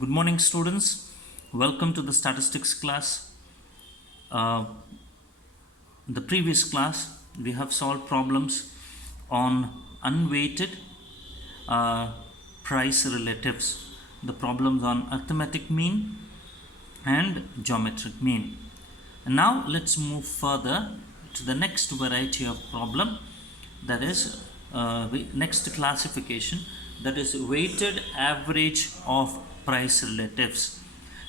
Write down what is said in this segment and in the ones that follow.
Good morning, students. Welcome to the statistics class. Uh, the previous class, we have solved problems on unweighted uh, price relatives, the problems on arithmetic mean and geometric mean. And now let's move further to the next variety of problem, that is next classification, that is weighted average of price relatives.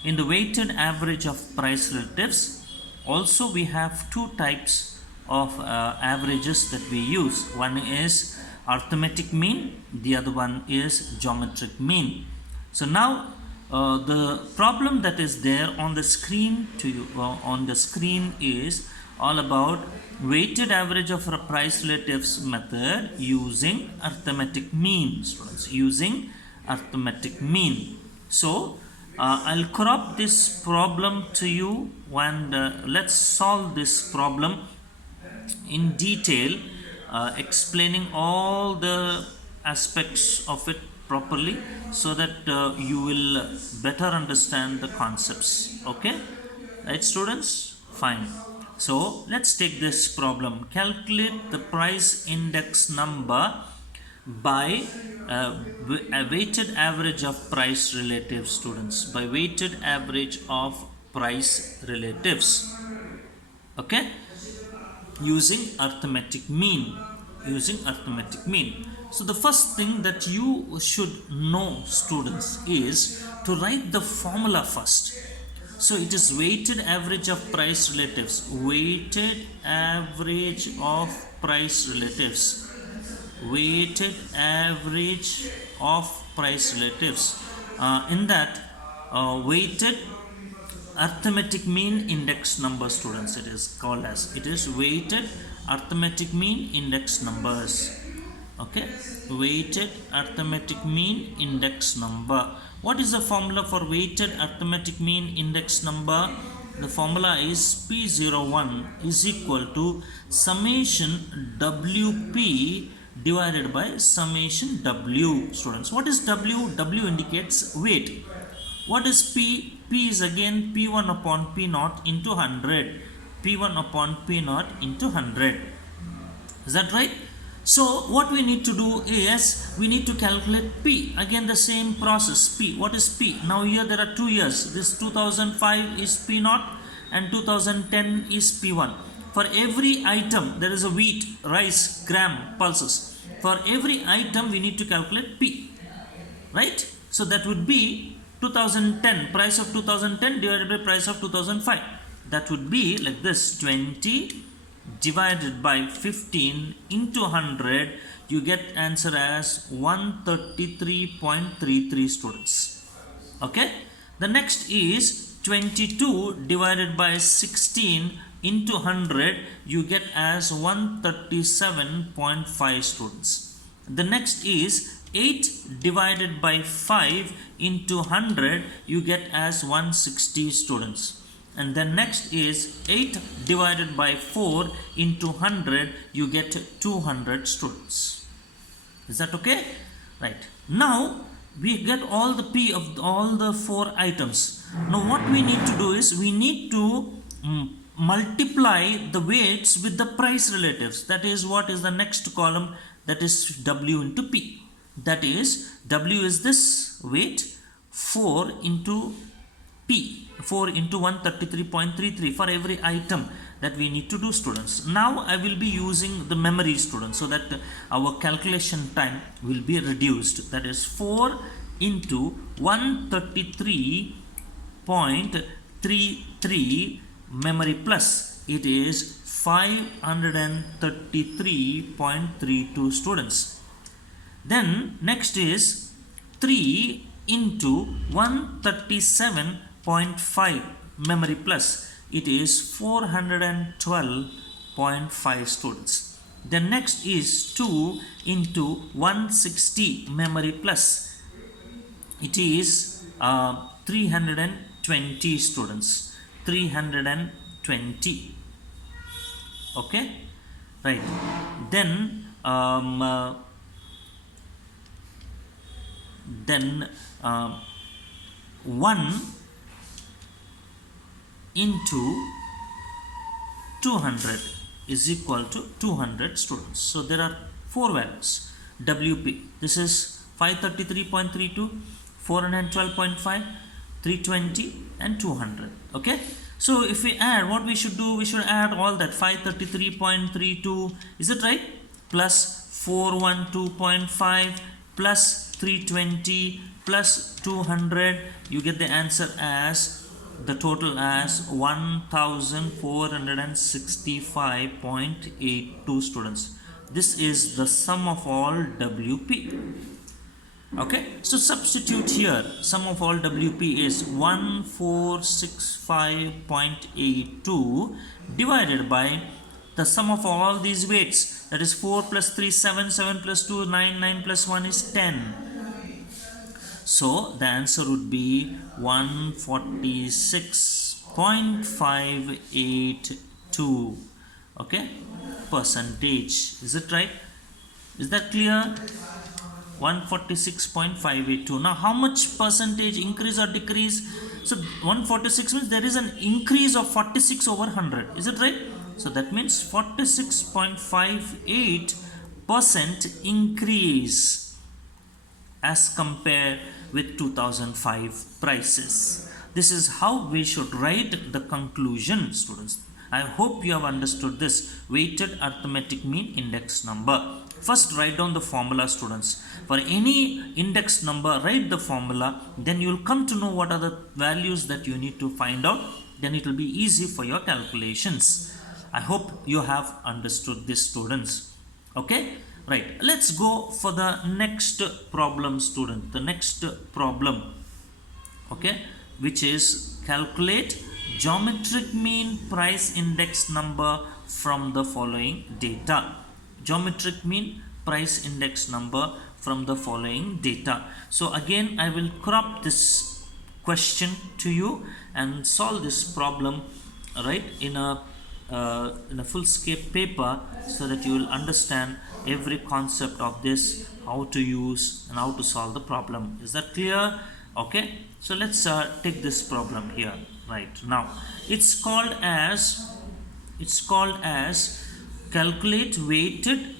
In the weighted average of price relatives, also we have two types of averages that we use. One is arithmetic mean, the other one is geometric mean. So now the problem that is there on the screen to you on the screen is all about weighted average of a price relatives method using arithmetic mean, students, using arithmetic mean. So I'll crop this problem to you, and let's solve this problem in detail, explaining all the aspects of it properly, so that you will better understand the concepts. Okay, right, students? Fine. So let's take this problem. Calculate the price index number by a weighted average of price relatives, students, by weighted average of price relatives. Okay, using arithmetic mean. So the first thing that you should know, students, is to write the formula first. So it is weighted average of price relatives, weighted average of price relatives, weighted average of price relatives. In that, weighted arithmetic mean index number, students, it is called as, it is weighted arithmetic mean index numbers. Okay, weighted arithmetic mean index number. What is the formula for weighted arithmetic mean index number? The formula is P01 is equal to summation WP divided by summation W, students. What is W? W indicates weight. What is P? P is again P1 upon P0 into 100. P1 upon P0 into 100. Is that right? So what we need to do is we need to calculate P. Again the same process. P. What is P? Now here there are 2 years. This 2005 is P0 and 2010 is P1. For every item there is a wheat, rice, gram, pulses. For every item we need to calculate P. Right? So that would be 2010, price of 2010 divided by price of 2005. That would be like this: 20 divided by 15 into 100. You get answer as 133.33, students. Okay. The next is 22 divided by 16 into 100. You get as 137.5, students. The next is 8 divided by 5 into 100. You get as 160, students. And then next is 8 divided by 4 into 100. You get 200, students. Is that okay? Right. Now we get all the P of all the 4 items. Now what we need to do is we need to multiply the weights with the price relatives. That is what is the next column, that is W into P. That is, W is this weight, 4 into P, 4 into 133.33 for every item that we need to do, students. Now I will be using the memory, students, so that our calculation time will be reduced. That is 4 into 133.33 memory plus, it is 533.32, students. Then next is 3 into 137.5 memory plus, it is 412.5, students. Then next is 2 into 160 memory plus, it is 320, students. 320. Okay, right. Then 1 into 200 is equal to 200 students. So there are four values. WP, this is 533.32, 412.5, 320 and 200. Okay, so if we add, what we should do, we should add all that. 533.32, is it right, plus 412.5 plus 320 plus 200, you get the answer as the total as 1465.82 students. This is the sum of all WP. Okay, so substitute here. Sum of all WP is 1465.82 divided by the sum of all these weights, that is 4 plus 3 7, 7 plus 2 9, 9 plus 1 is 10. So the answer would be 146.582. Okay, percentage. Is it right? Is that clear? 146.582. Now how much percentage increase or decrease? So 146 means there is an increase of 46 over 100. Is it right? So that means 46.58% increase as compared with 2005 prices. This is how we should write the conclusion, students. I hope you have understood this. Weighted arithmetic mean index number. First write down the formula, students. For any index number, write the formula, then you will come to know what are the values that you need to find out. Then it will be easy for your calculations. I hope you have understood this, students. Okay, right, let's go for the next problem, student. The next problem, okay, which is calculate geometric mean price index number from the following data. Geometric mean price index number from the following data. So again, I will crop this question to you and solve this problem, right, in a full scape paper, so that you will understand every concept of this, how to use and how to solve the problem. Is that clear? Okay, so let's take this problem here. Right now, it's called as calculate weighted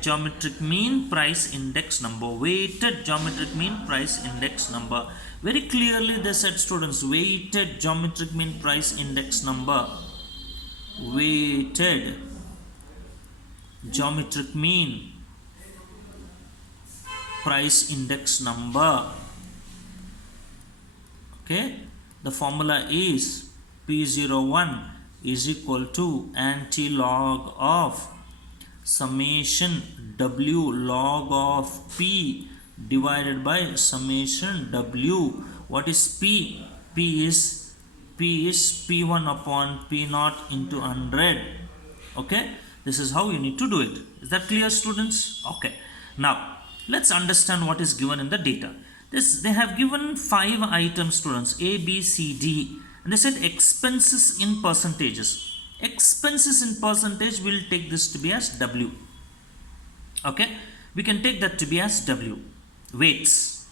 geometric mean price index number. Weighted geometric mean price index number. Very clearly they said, students, weighted geometric mean price index number. Weighted geometric mean price index number. Okay, the formula is P01 is equal to anti-log of summation W log of P divided by summation W. What is P? P is P1 upon P0 into 100. Okay, this is how you need to do it. Is that clear, students? Okay, now let's understand what is given in the data. They have given 5 items, students, A, B, C, D, and they said expenses in percentages. Expenses in percentage, will take this to be as W. Okay, we can take that to be as W. Weights.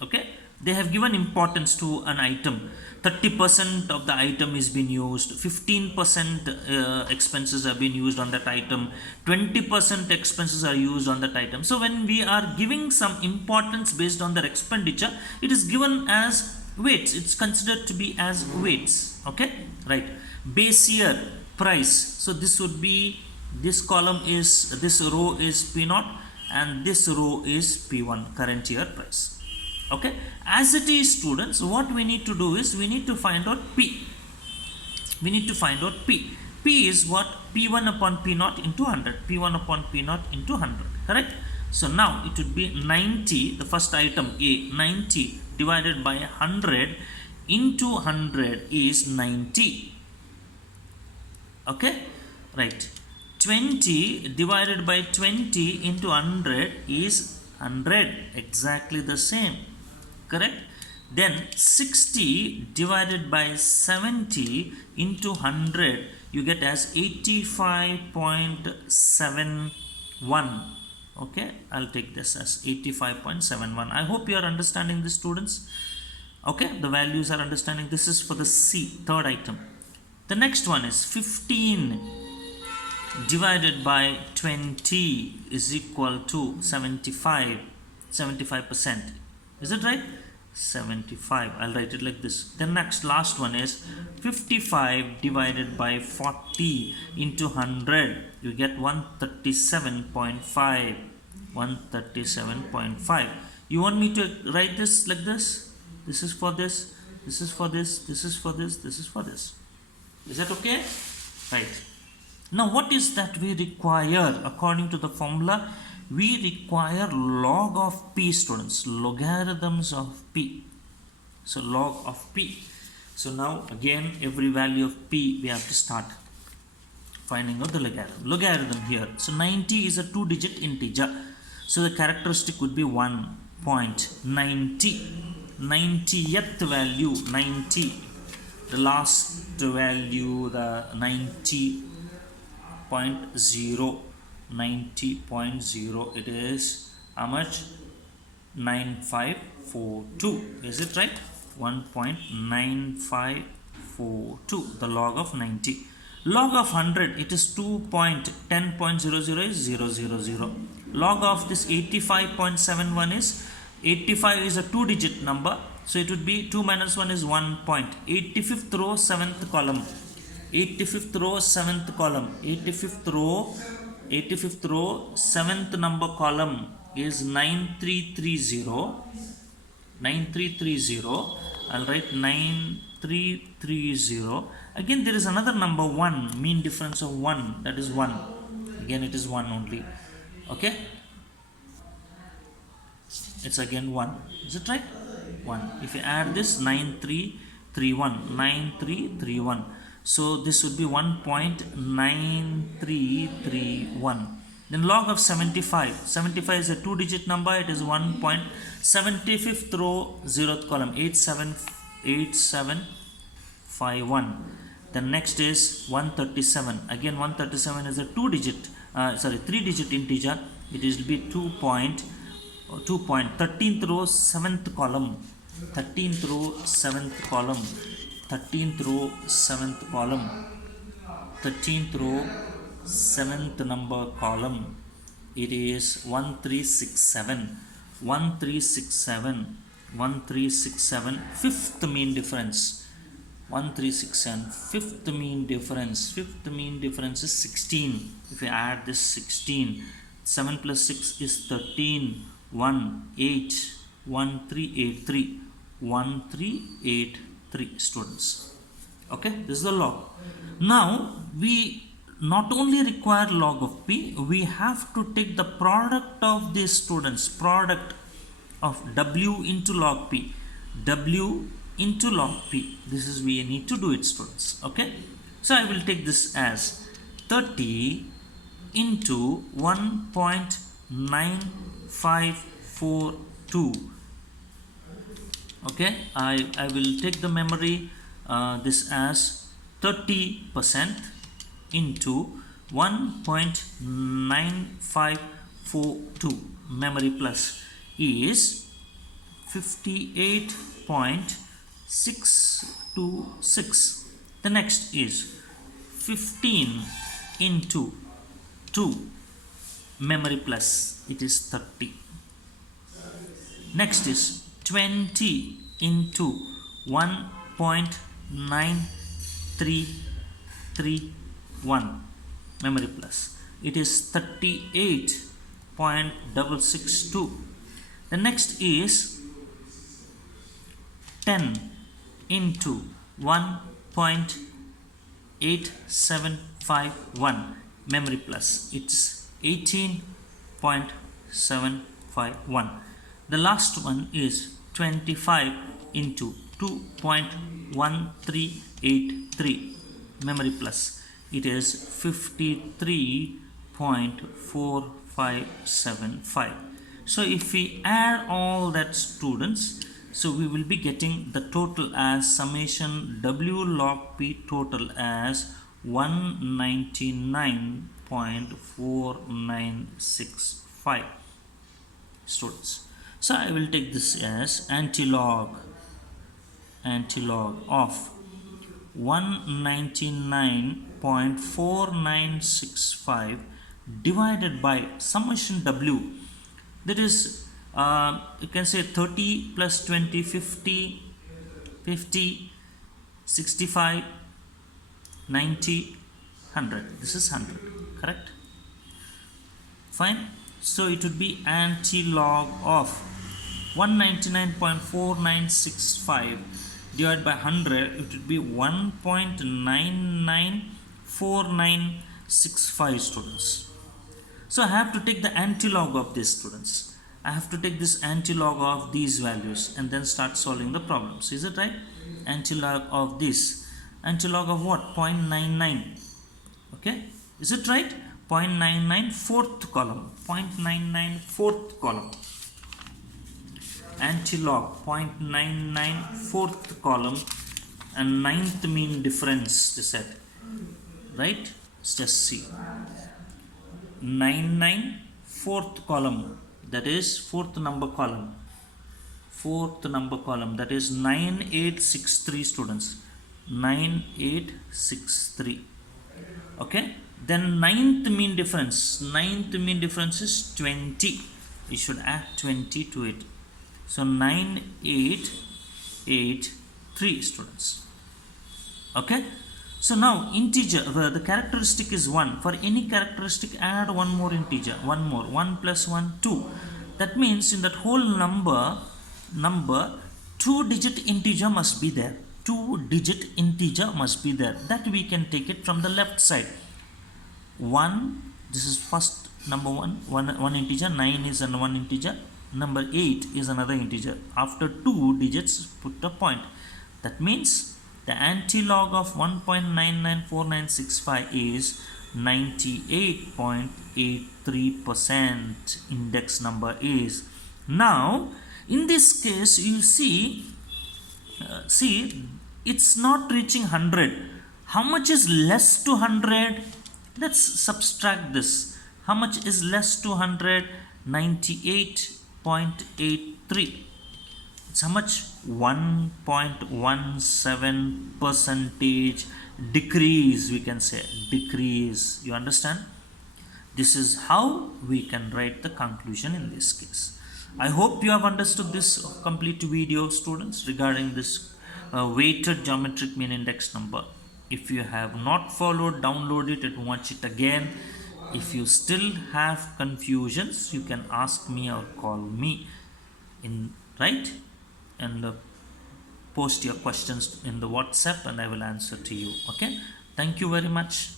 Okay, they have given importance to an item. 30% of the item is being used, 15% expenses are being used on that item, 20% expenses are used on that item. So when we are giving some importance based on their expenditure, it is given as weights. It's considered to be as weights. Okay, right. Base year price. So this would be, this column is, this row is P0 and this row is P1, current year price. Okay, as it is, students, what we need to do is we need to find out P. We need to find out P. P is what? P1 upon P0 into 100. P1 upon P0 into 100. Correct? So now it would be 90, the first item A, 90 divided by 100 into 100 is 90. Okay? Right. 20 divided by 20 into 100 is 100. Exactly the same. Correct? Then 60 divided by 70 into 100, you get as 85.71. Okay, I'll take this as 85.71. I hope you are understanding this, students. Okay, the values are understanding. This is for the C, third item. The next one is 15 divided by 20 is equal to 75%. Is it right? 75. I'll write it like this. The next last one is 55 divided by 40 into 100. You get 137.5. 137.5. You want me to write this like this? This is for this, this is for this, this is for this, this is for this. Is that okay? Right. Now what is that we require according to the formula? We require log of p, students, logarithms of p. So log of p. So now again every value of p we have to start finding out the logarithm. Logarithm here. So 90 is a 2-digit integer. So the characteristic would be 1.90. 90th value 90. The last value the 90.0. 90.0, it is how much? 9542. Is it right? 1.9542, the log of 90. Log of 100, it is 2.10.00 is 000. Log of this 85.71 is 85 is a 2-digit number, so it would be 2 minus 1 is 1 point. 85th row 7th column. 85th row 7th column. 85th row 7th number column is 9330. 9330. I'll write 9330. Again there is another number 1, mean difference of 1, that is 1. Again it is 1 only. Okay, it's again 1. Is it right? 1. If you add this 9331, 9331. So this would be 1.9331. Then log of 75. 75 is a 2-digit number. It is 1.75th row 0th column 8751. Then next is 137. Again 137 is a 3-digit integer. It will be 13th row 7th column. 13th row 7th column. 13th row 7th column. 13th row 7th number column. It is 1367. 1367. 1367. Fifth mean difference. 1367. Fifth mean difference. Fifth mean difference is 16. If you add this 16, 7 plus 6 is 13. 1 8 1383. 1383 students. Okay, this is the log. Now we not only require log of p, we have to take the product of these students, product of w into log p, w into log p. This is we need to do it, students. Okay, so I will take this as 30 into 1.9542. okay, I will take the memory this as 30% into 1.9542. memory plus is 58.626. the next is 15 into 2. memory plus, it is 30. Next is 20 into 1.9331. memory plus, it is 38.662. the next is 10 into 1.8751. memory plus, it's 18.751. the last one is 25 into 2.1383. memory plus, it is 53.4575. so if we add all that, students, so we will be getting the total as summation w log p total as 199.4965 students. So I will take this as anti-log antilog of 199.4965 divided by summation w, that is you can say 30 plus 20 50 50 65 90 100. This is 100, correct? Fine. So it would be antilog of 199.4965 divided by 100. It would be 1.994965, students. So I have to take the antilog of this, students. I have to take this antilog of these values and then start solving the problems. Is it right? Antilog of this. Antilog of what? 0.99. Okay. Is it right? 0.99 fourth column. 0.99 fourth column. Antilog 0.99 fourth column and ninth mean difference, they said. Right? Let's just see. 99 fourth column, that is fourth number column. Fourth number column, that is 9863, students. 9863. Okay. Then ninth mean difference. Ninth mean difference is 20. We should add 20 to it. So 9883, students. Okay. So now integer, the characteristic is 1. For any characteristic, add one more integer. One more. 1 plus 1, 2. That means in that whole number, 2-digit integer must be there. 2-digit integer must be there. That we can take it from the left side. 1, this is first number 1 integer, 9 is one integer, number 8 is another integer. After 2 digits, put a point. That means the antilog of 1.994965 is 98.83%. Index number is. Now in this case, you see it's not reaching 100. How much is less to 100? Let's subtract this. How much is less to 100? 98.83. It's how much? 1.17% decrease, we can say. Decrease. You understand? This is how we can write the conclusion in this case. I hope you have understood this complete video, students, regarding this weighted geometric mean index number. If you have not followed, download it and watch it again. If you still have confusions, you can ask me or call me and post your questions in the WhatsApp and I will answer to you. Okay. Thank you very much.